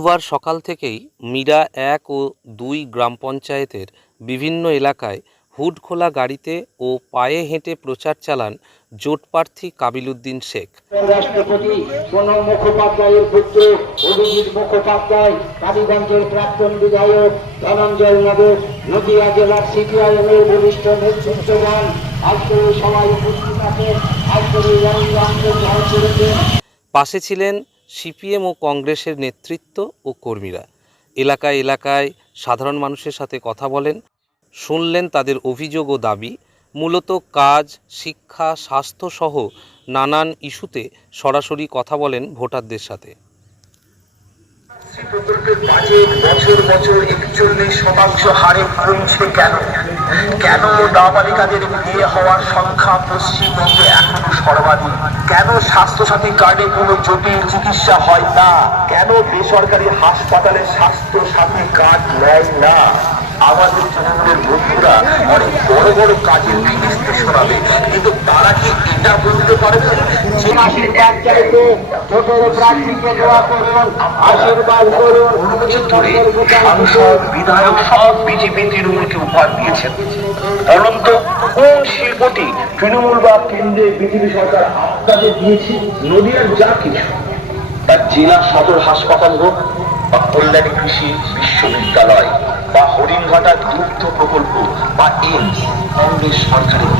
বুধবার সকাল থেকেই মীরা এক ও দুই গ্রাম পঞ্চায়েতের বিভিন্ন এলাকায় হুড খোলা গাড়িতে ও পায়ে হেঁটে প্রচার চালান জোট প্রার্থী কাবিলউদ্দিন শেখ। রাষ্ট্রপতি প্রণব মুখোপাধ্যায়ের পুত্র অভিজিৎ মুখোপাধ্যায় কালীগঞ্জের প্রাক্তন বিধায়ক ধনঞ্জয় নগর নদিয়া জেলার সিপিআইএমের বরিষ্ঠ নেতৃত্ববান আজকের এই সভায় উপস্থিত আছেন জয় করেছেন। পাশে ছিলেন সিপিএম ও কংগ্রেসের নেতৃত্ব ও কর্মীরা এলাকায় এলাকায় সাধারণ মানুষের সাথে কথা বলেন, শুনলেন তাদের অভিযোগ ও দাবি, মূলত কাজ, শিক্ষা স্বাস্থ্যসহ নানান ইস্যুতে সরাসরি কথা বলেন ভোটারদের সাথে। বছর বছর শতাংশ হারে কেন? কেন বিয়ে হওয়ার সংখ্যা পশ্চিমবঙ্গে সর্বাধিক কেন স্বাস্থ্যসাথী কার্ডে কোনো জটিল চিকিৎসা হয় না? কেন বেসরকারি হাসপাতালে স্বাস্থ্য সাথী কার্ড নেয় না? আমাদের তৃণমূলের বন্ধুরা অনেক বড় বড় কাজের ফিরিস্তে শোনাবে। কিন্তু তারা কি এটা বলতে পারবে? যে আশীর্বাদ চাইতে ভোটের প্রার্থীকে দোয়া করুন আশীর্বাদ করুন। ধরে সাংসদ বিধায়ক সব বিজেপি তৃণমূলকে উপহার দিয়েছেন। বলুন তো কোন শিল্পটি তৃণমূল বা কেন্দ্রে বিজেপি সরকার আপনাদের দিয়েছে নদীয়ার যা কিছু। তার জেলা সদর হাসপাতাল হোক বা কল্যাণী কৃষি বিশ্ববিদ্যালয় বা হরিণঘাটা দুগ্ধ প্রকল্প বা এইমস কংগ্রেস সরকারের